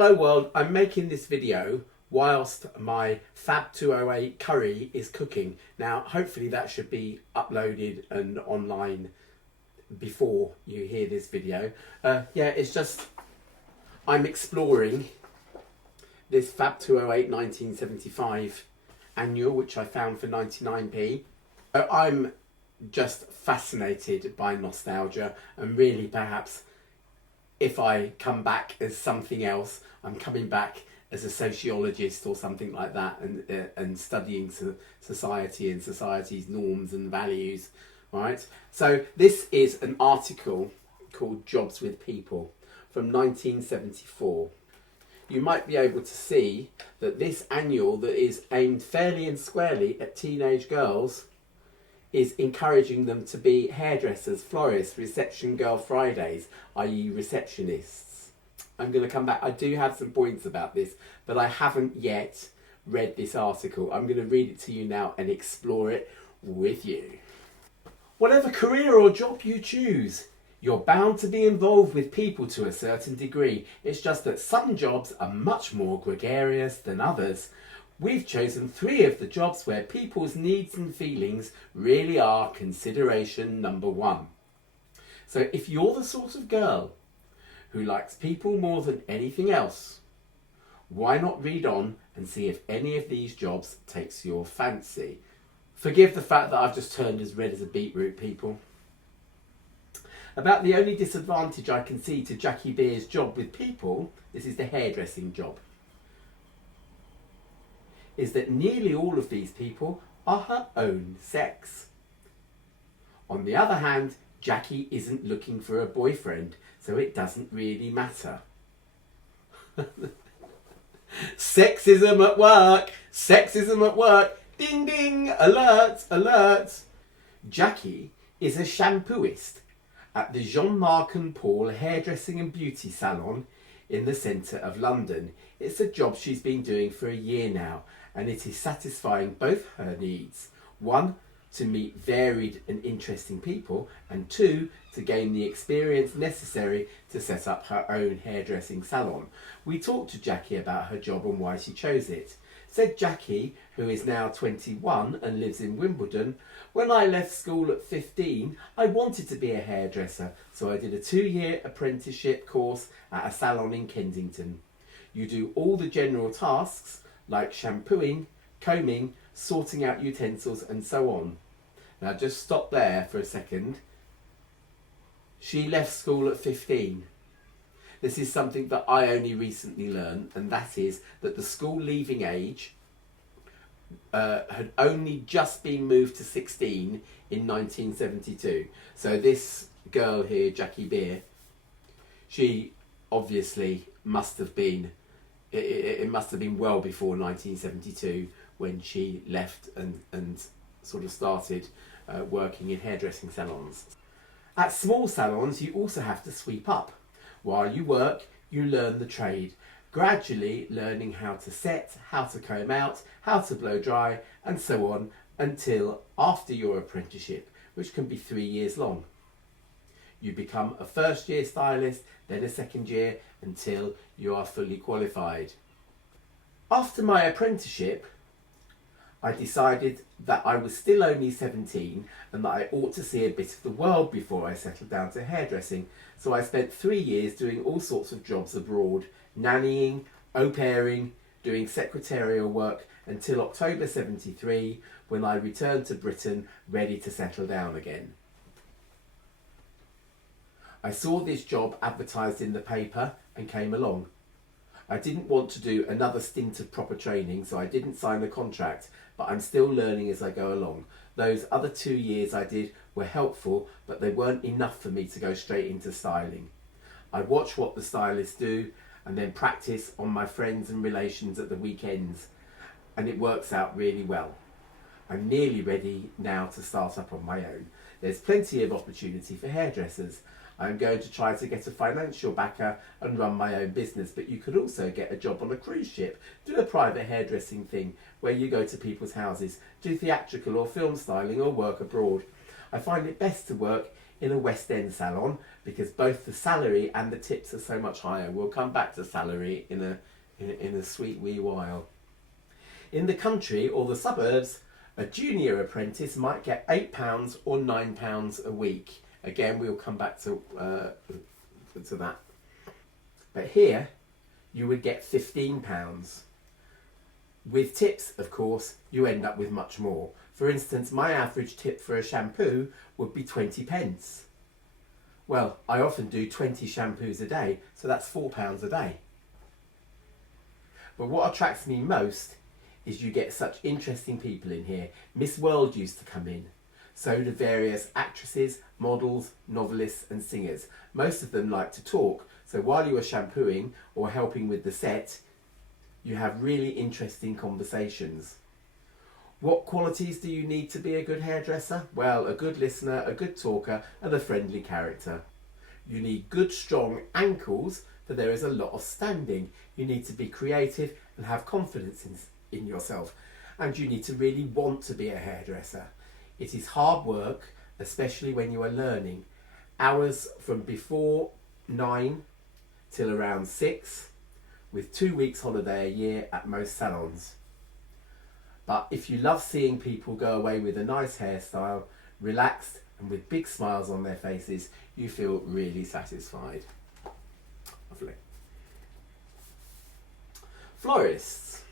Hello world, I'm making this video whilst my FAB 208 curry is cooking. Now hopefully that should be uploaded and online before you hear this video. Yeah, it's just I'm exploring this FAB 208 1975 annual which I found for 99p. I'm just fascinated by nostalgia, and really perhaps if I come back as something else, I'm coming back as a sociologist or something like that, and studying society and society's norms and values, right? So this is an article called Jobs with People from 1974. You might be able to see that this annual that is aimed fairly and squarely at teenage girls is encouraging them to be hairdressers, florists, reception girl Fridays, i.e. receptionists. I'm going to come back. I do have some points about this, but I haven't yet read this article. I'm going to read it to you now and explore it with you. Whatever career or job you choose, you're bound to be involved with people to a certain degree. It's just that some jobs are much more gregarious than others. We've chosen 3 of the jobs where people's needs and feelings really are consideration number 1. So if you're the sort of girl who likes people more than anything else, why not read on and see if any of these jobs takes your fancy? Forgive the fact that I've just turned as red as a beetroot, people. About the only disadvantage I can see to Jackie Beer's job with people, this is the hairdressing job, is that nearly all of these people are her own sex. On the other hand, Jackie isn't looking for a boyfriend, so it doesn't really matter. Sexism at work! Sexism at work! Ding ding! Alert! Alert! Jackie is a shampooist at the Jean-Marc and Paul hairdressing and beauty salon in the centre of London. It's a job she's been doing for a year now, and it is satisfying both her needs. 1, to meet varied and interesting people, and 2, to gain the experience necessary to set up her own hairdressing salon. We talked to Jackie about her job and why she chose it. Said Jackie, who is now 21 and lives in Wimbledon, "When I left school at 15, I wanted to be a hairdresser, so I did a 2-year apprenticeship course at a salon in Kensington. You do all the general tasks, like shampooing, combing, sorting out utensils and so on." Now just stop there for a second. She left school at 15. This is something that I only recently learned, and that is that the school leaving age had only just been moved to 16 in 1972. So this girl here, Jackie Beer, she obviously must have been, it must have been well before 1972 when she left and sort of started working in hairdressing salons. At small salons, you also have to sweep up. While you work, you learn the trade, gradually learning how to set, how to comb out, how to blow dry, and so on until after your apprenticeship, which can be 3 years long. You become a first-year stylist, then a second year, until you are fully qualified. After my apprenticeship, I decided that I was still only 17 and that I ought to see a bit of the world before I settled down to hairdressing. So I spent 3 years doing all sorts of jobs abroad, nannying, au pairing, doing secretarial work until October 73, when I returned to Britain ready to settle down again. I saw this job advertised in the paper and came along. I didn't want to do another stint of proper training, so I didn't sign the contract, but I'm still learning as I go along. Those other 2 years I did were helpful, but they weren't enough for me to go straight into styling. I watch what the stylists do and then practice on my friends and relations at the weekends, and it works out really well. I'm nearly ready now to start up on my own. There's plenty of opportunity for hairdressers. I'm going to try to get a financial backer and run my own business, but you could also get a job on a cruise ship, do a private hairdressing thing where you go to people's houses, do theatrical or film styling or work abroad. I find it best to work in a West End salon because both the salary and the tips are so much higher. We'll come back to salary in a sweet wee while. In the country or the suburbs, a junior apprentice might get £8 or £9 a week. Again, we'll come back to that. But here, you would get £15. With tips, of course, you end up with much more. For instance, my average tip for a shampoo would be 20 pence. Well, I often do 20 shampoos a day, so that's £4 a day. But what attracts me most is you get such interesting people in here. Miss World used to come in. So do various actresses, models, novelists and singers. Most of them like to talk, so while you are shampooing or helping with the set, you have really interesting conversations. What qualities do you need to be a good hairdresser? Well, a good listener, a good talker and a friendly character. You need good strong ankles, for there is a lot of standing. You need to be creative and have confidence in yourself. And you need to really want to be a hairdresser. It is hard work, especially when you are learning. Hours from before 9 till around 6, with 2 weeks holiday a year at most salons. But if you love seeing people go away with a nice hairstyle, relaxed and with big smiles on their faces, you feel really satisfied. Lovely. Florists.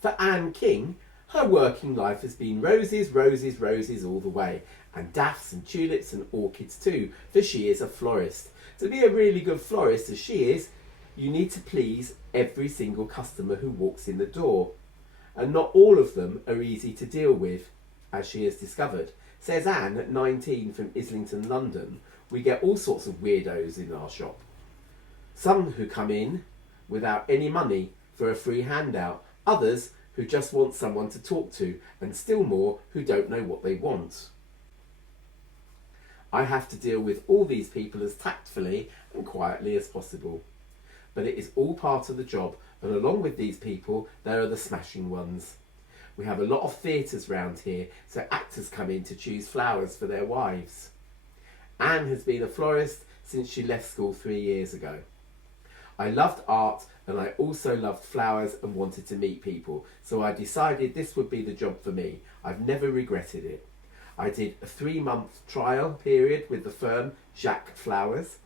For Anne King, her working life has been roses, roses, roses all the way, and daffs and tulips and orchids too, for she is a florist. To be a really good florist as she is, you need to please every single customer who walks in the door. And not all of them are easy to deal with, as she has discovered. Says Anne, at 19, from Islington, London, we get all sorts of weirdos in our shop. Some who come in without any money for a free handout, others who just want someone to talk to, and still more who don't know what they want. I have to deal with all these people as tactfully and quietly as possible. But it is all part of the job, and along with these people, there are the smashing ones. We have a lot of theatres round here, so actors come in to choose flowers for their wives. Anne has been a florist since she left school 3 years ago. I loved art and I also loved flowers and wanted to meet people, so I decided this would be the job for me. I've never regretted it. I did a 3-month trial period with the firm Jacques Flowers,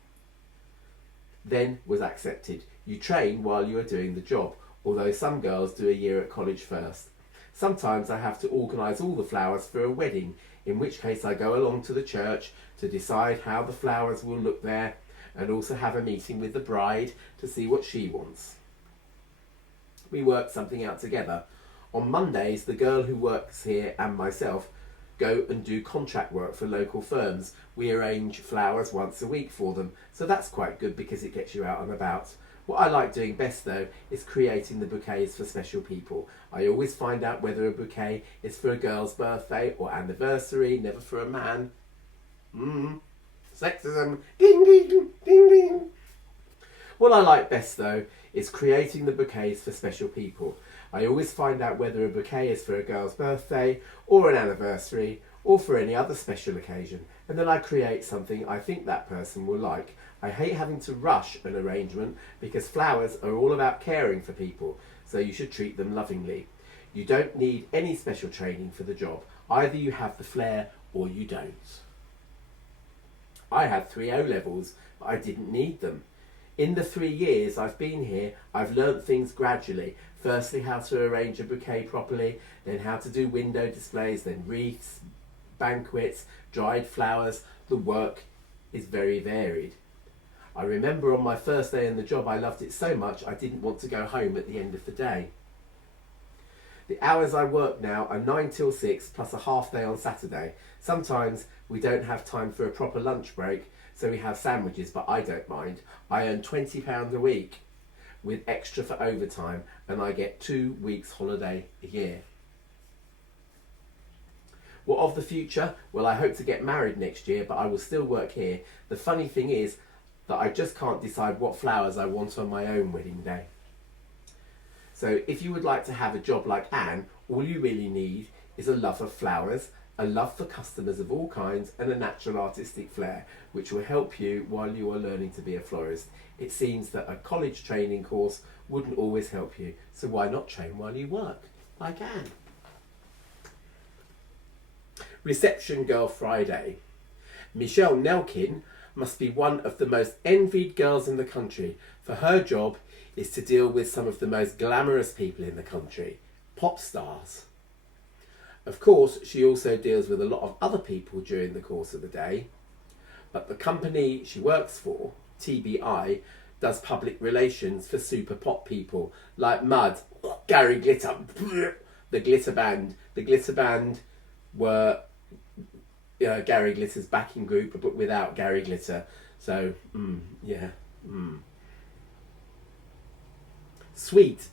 then was accepted. You train while you are doing the job, although some girls do a year at college first. Sometimes I have to organise all the flowers for a wedding, in which case I go along to the church to decide how the flowers will look there, and also have a meeting with the bride to see what she wants. We work something out together. On Mondays, the girl who works here and myself go and do contract work for local firms. We arrange flowers once a week for them, so that's quite good because it gets you out and about. What I like doing best though is creating the bouquets for special people. I always find out whether a bouquet is for a girl's birthday or anniversary, never for a man. Sexism. Ding ding ding ding. What I like best though is creating the bouquets for special people. I always find out whether a bouquet is for a girl's birthday or an anniversary or for any other special occasion, and then I create something I think that person will like. I hate having to rush an arrangement because flowers are all about caring for people, so you should treat them lovingly. You don't need any special training for the job. Either you have the flair or you don't. I had 3 O-levels, but I didn't need them. In the 3 years I've been here, I've learnt things gradually. Firstly, how to arrange a bouquet properly, then how to do window displays, then wreaths, banquets, dried flowers. The work is very varied. I remember on my first day in the job, I loved it so much I didn't want to go home at the end of the day. The hours I work now are 9 till 6 plus a half day on Saturday. Sometimes we don't have time for a proper lunch break, so we have sandwiches, but I don't mind. I earn £20 a week with extra for overtime, and I get 2 weeks holiday a year. What of the future? Well, I hope to get married next year, but I will still work here. The funny thing is that I just can't decide what flowers I want on my own wedding day. So if you would like to have a job like Anne, all you really need is a love of flowers, a love for customers of all kinds, and a natural artistic flair, which will help you while you are learning to be a florist. It seems that a college training course wouldn't always help you, so why not train while you work? I can. Reception Girl Friday. Michelle Nelkin must be one of the most envied girls in the country, for her job is to deal with some of the most glamorous people in the country, pop stars. Of course, she also deals with a lot of other people during the course of the day, but the company she works for, TBI, does public relations for super pop people like Mud, Gary Glitter, the Glitter Band. The Glitter Band were Gary Glitter's backing group, but without Gary Glitter. So, Sweet,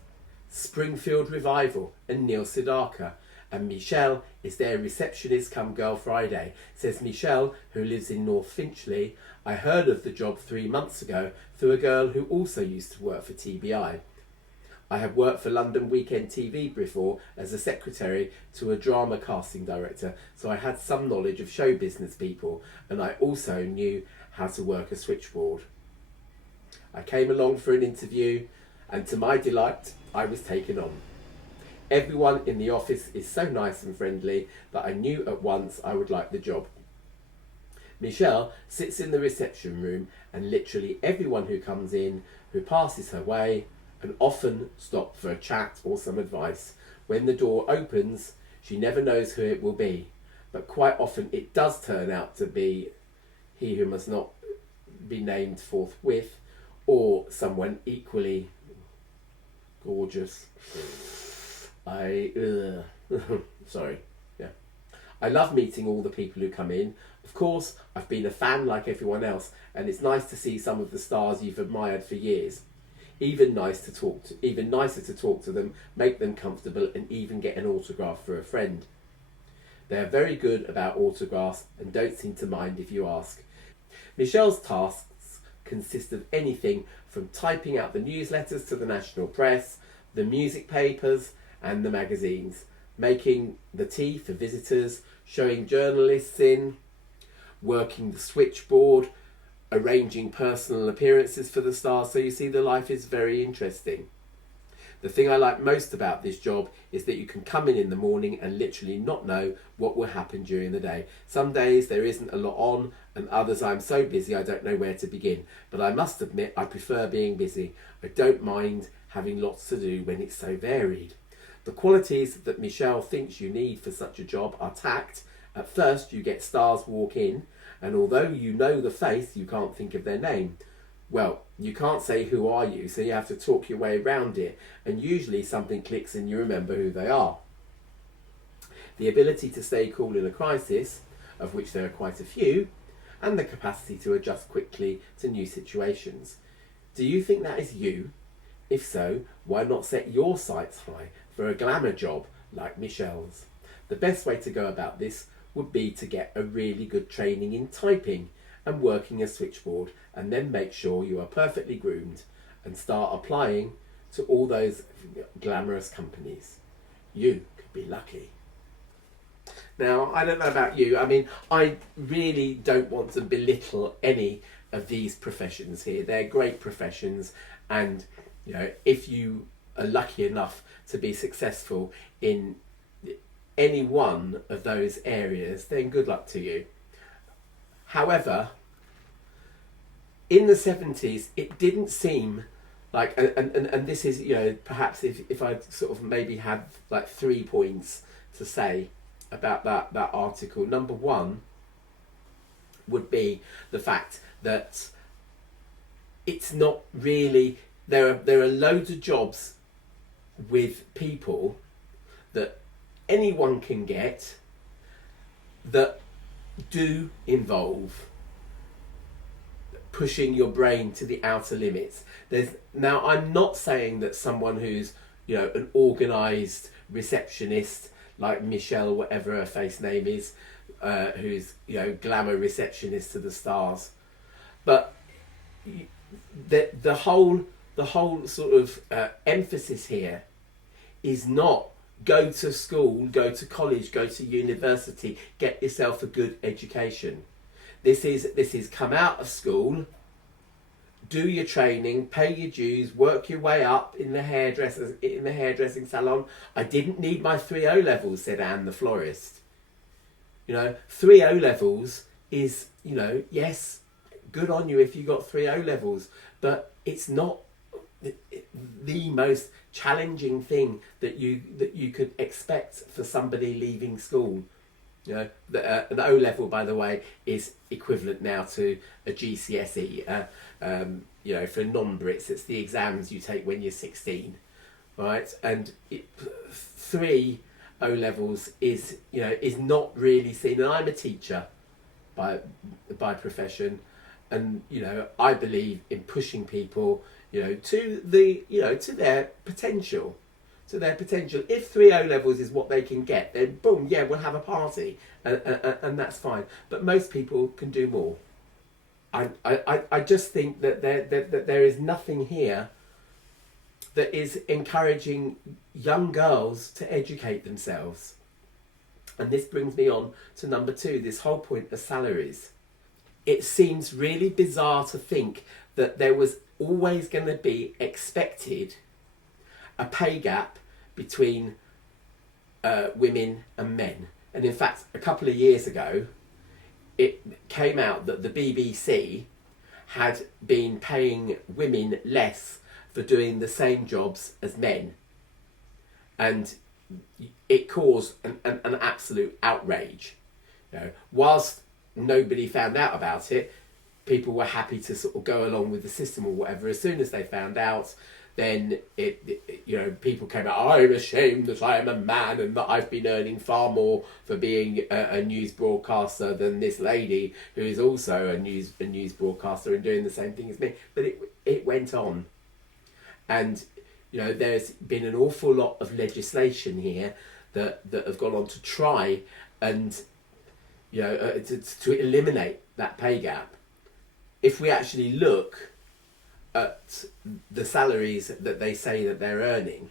Springfield Revival, and Neil Sedaka. And Michelle is their receptionist come Girl Friday. Says Michelle, who lives in North Finchley, I heard of the job 3 months ago through a girl who also used to work for TBI. I have worked for London Weekend TV before as a secretary to a drama casting director, so I had some knowledge of show business people, and I also knew how to work a switchboard. I came along for an interview, and to my delight, I was taken on. Everyone in the office is so nice and friendly that I knew at once I would like the job. Michelle sits in the reception room, and literally everyone who comes in, who passes her way, and often stop for a chat or some advice. When the door opens, she never knows who it will be, but quite often it does turn out to be he who must not be named forthwith, or someone equally gorgeous. Sorry. Yeah. I love meeting all the people who come in. Of course, I've been a fan like everyone else, and it's nice to see some of the stars you've admired for years. Even nicer to talk to them, make them comfortable, and even get an autograph for a friend. They are very good about autographs and don't seem to mind if you ask. Michelle's tasks consist of anything from typing out the newsletters to the national press, the music papers, and the magazines, making the tea for visitors, showing journalists in, working the switchboard, arranging personal appearances for the stars. So you see, the life is very interesting. The thing I like most about this job is that you can come in the morning and literally not know what will happen during the day. Some days there isn't a lot on, and others I'm so busy I don't know where to begin. But I must admit I prefer being busy. I don't mind having lots to do when it's so varied. The qualities that Michelle thinks you need for such a job are tact. At first you get stars walk in, and although you know the face, you can't think of their name. Well, you can't say who are you, so you have to talk your way around it, and usually something clicks and you remember who they are. The ability to stay cool in a crisis, of which there are quite a few, and the capacity to adjust quickly to new situations. Do you think that is you? If so, why not set your sights high for a glamour job like Michelle's? The best way to go about this would be to get a really good training in typing and working a switchboard, and then make sure you are perfectly groomed and start applying to all those glamorous companies. You could be lucky. Now, I don't know about you. I mean, I really don't want to belittle any of these professions here. They're great professions, and you know, if you are lucky enough to be successful in any one of those areas, then good luck to you. However, in the 70s, it didn't seem like, and this is, you know, perhaps if I sort of maybe had like 3 points to say about that article. Number one would be the fact that it's not really, there are loads of jobs with people that anyone can get that do involve pushing your brain to the outer limits. Now, I'm not saying that someone who's, you know, an organised receptionist like Michelle, whatever her face name is, who's, you know, glamour receptionist to the stars, but the whole sort of emphasis here is not go to school, go to college, go to university, get yourself a good education. This is come out of school, do your training, pay your dues, work your way up in the hairdressing salon. I didn't need my 3 O levels, said Anne the florist. 3 O levels is, yes, good on you if you got 3 O levels, but it's not the most challenging thing that you could expect for somebody leaving school. The O level, by the way, is equivalent now to a GCSE. For non-Brits, it's the exams you take when you're 16, right? And 3 O levels is not really seen. And I'm a teacher by profession, and I believe in pushing people to their potential. If 3 O levels is what they can get, then boom, yeah, we'll have a party, and that's fine. But most people can do more. I just think that there is nothing here that is encouraging young girls to educate themselves. And this brings me on to number 2, this whole point of salaries. It seems really bizarre to think that there was always going to be expected a pay gap between women and men. And in fact, a couple of years ago, it came out that the BBC had been paying women less for doing the same jobs as men. And it caused an absolute outrage. Whilst nobody found out about it, people were happy to sort of go along with the system or whatever. As soon as they found out, then people came out, I'm ashamed that I am a man and that I've been earning far more for being a news broadcaster than this lady who is also a news broadcaster and doing the same thing as me. But it went on. And there's been an awful lot of legislation here that have gone on to try and to eliminate that pay gap. If we actually look at the salaries that they say that they're earning,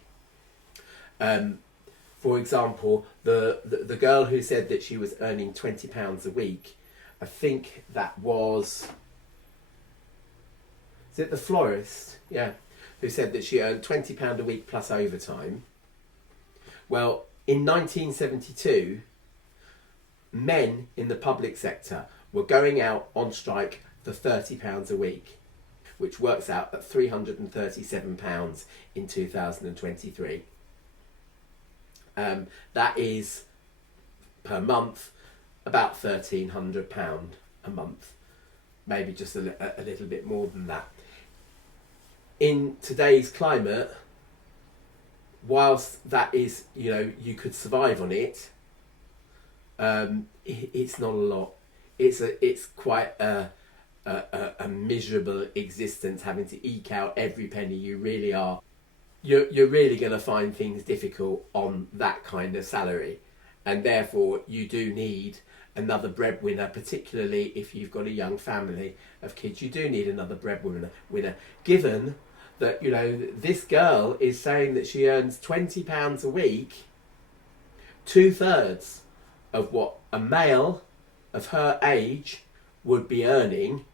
for example, the girl who said that she was earning £20 a week, I think that was it the florist? Yeah, who said that she earned £20 a week plus overtime. Well, in 1972, men in the public sector were going out on strike for £30 a week, which works out at £337 in 2023. That is, per month, about £1,300 a month, maybe just a little bit more than that. In today's climate, whilst that is, you could survive on it, it's not a lot. It's quite a miserable existence, having to eke out every penny. You really are. You're really going to find things difficult on that kind of salary, and therefore you do need another breadwinner, particularly if you've got a young family of kids. You do need another breadwinner. Given that this girl is saying that she earns £20 a week, 2/3 of what a male of her age would be earning.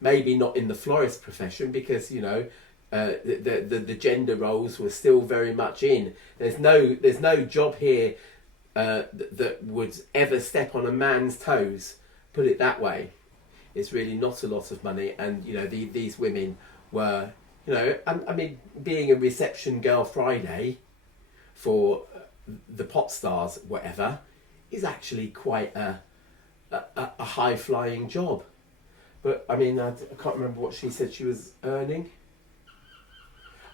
Maybe not in the florist profession, because the gender roles were still very much in. There's no job here that would ever step on a man's toes. Put it that way. It's really not a lot of money, and these women were, being a reception girl Friday for the pop stars, whatever, is actually quite a high flying job. But I can't remember what she said she was earning.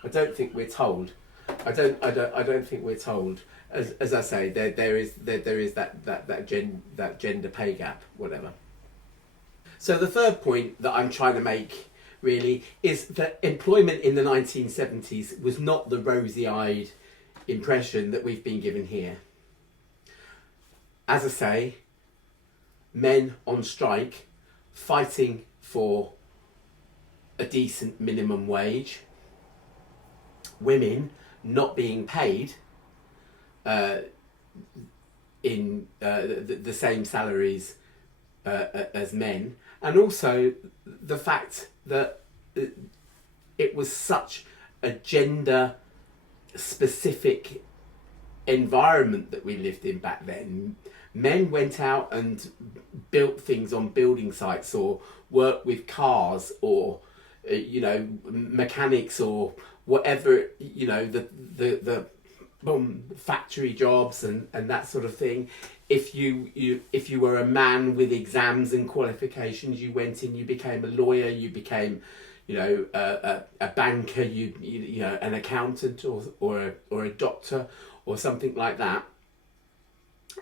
I don't think we're told. I don't think we're told. As I say, there is that gender pay gap, whatever. So the third point that I'm trying to make really is that employment in the 1970s was not the rosy-eyed impression that we've been given here. As I say, men on strike, fighting for a decent minimum wage, women not being paid in the same salaries as men, and also the fact that it was such a gender specific environment that we lived in back then. Men went out and built things on building sites, or worked with cars, or mechanics, or whatever, the factory jobs and that sort of thing. If you were a man with exams and qualifications, you went in, you became a lawyer, you became a banker, an accountant, or a doctor, or something like that.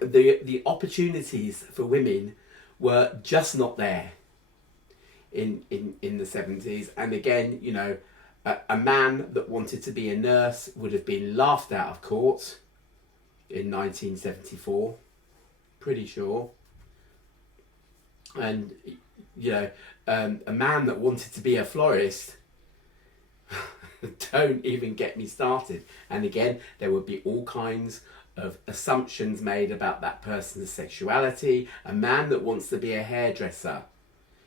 The opportunities for women were just not there in the 70s. And again, a man that wanted to be a nurse would have been laughed out of court in 1974, pretty sure. And a man that wanted to be a florist, don't even get me started. And again, there would be all kinds of assumptions made about that person's sexuality. A man that wants to be a hairdresser,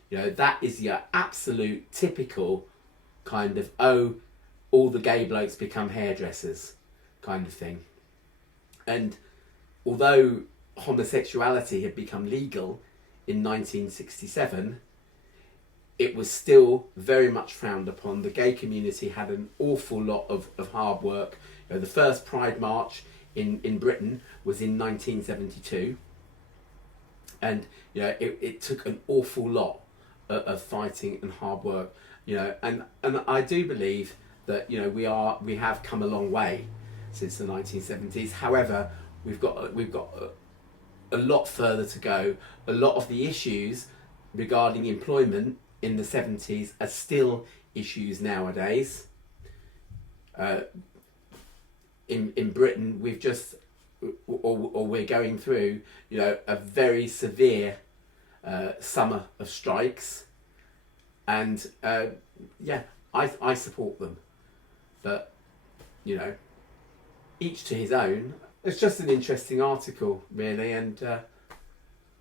that is your absolute typical kind of, all the gay blokes become hairdressers kind of thing. And although homosexuality had become legal in 1967, it was still very much frowned upon. The gay community had an awful lot of hard work. The first Pride March in Britain was in 1972, and it took an awful lot of fighting and hard work. And I do believe that we have come a long way since the 1970s. However, we've got a lot further to go. A lot of the issues regarding employment in the 70s are still issues nowadays. In Britain, we've just, or we're going through, a very severe summer of strikes, and I support them, but each to his own. It's just an interesting article, really, and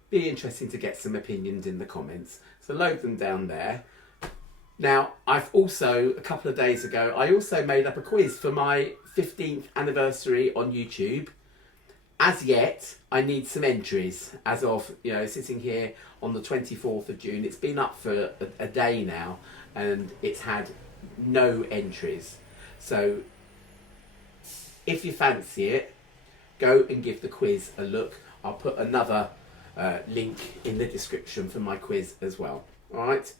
be interesting to get some opinions in the comments. So load them down there. Now, I've also, a couple of days ago, I also made up a quiz for my 15th anniversary on YouTube. As yet, I need some entries. As of, sitting here on the 24th of June, it's been up for a day now, and it's had no entries. So, if you fancy it, go and give the quiz a look. I'll put another link in the description for my quiz as well. All right?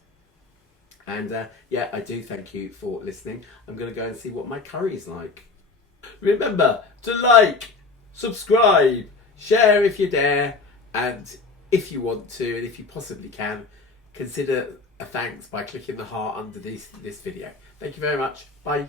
And I do thank you for listening. I'm going to go and see what my curry's like. Remember to like, subscribe, share if you dare, and if you want to, and if you possibly can, consider a thanks by clicking the heart under this video. Thank you very much. Bye.